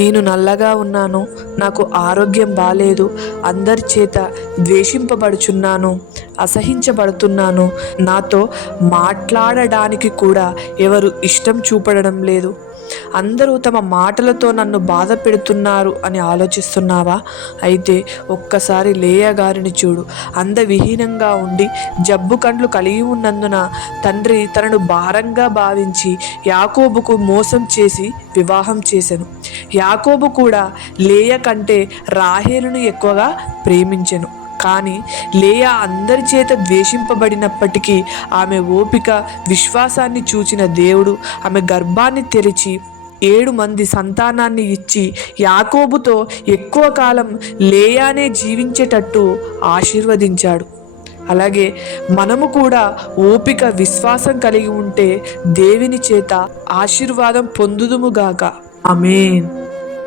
నేను నల్లగా ఉన్నాను, నాకు ఆరోగ్యం బాలేదు, అందరి చేత ద్వేషింపబడుచున్నాను, అసహించబడుతున్నాను, నాతో మాట్లాడడానికి కూడా ఎవరు ఇష్టం చూపడడం లేదు, అందరూ తమ మాటలతో నన్ను బాధ పెడుతున్నారు అని ఆలోచిస్తున్నావా? అయితే ఒక్కసారి లేయా గారిని చూడు. అందవిహీనంగా ఉండి జబ్బు కండ్లు కలిగి ఉన్నందున తండ్రి తనను భారంగా భావించి యాకోబుకు మోసం చేసి వివాహం చేసెను. యాకోబు కూడా లేయ కంటే రాహేలును ఎక్కువగా ప్రేమించెను. కానీ లేయా అందరి చేత ద్వేషింపబడినప్పటికీ ఆమె ఓపిక, విశ్వాసాన్ని చూచిన దేవుడు ఆమె గర్భాన్ని తెరిచి 7 మంది సంతానాన్ని ఇచ్చి యాకోబుతో ఎక్కువ కాలం లేయానే జీవించేటట్టు ఆశీర్వదించాడు. అలాగే మనము కూడా ఓపిక, విశ్వాసం కలిగి ఉంటే దేవుని చేత ఆశీర్వాదం పొందుదుముగాక. ఆమేన్.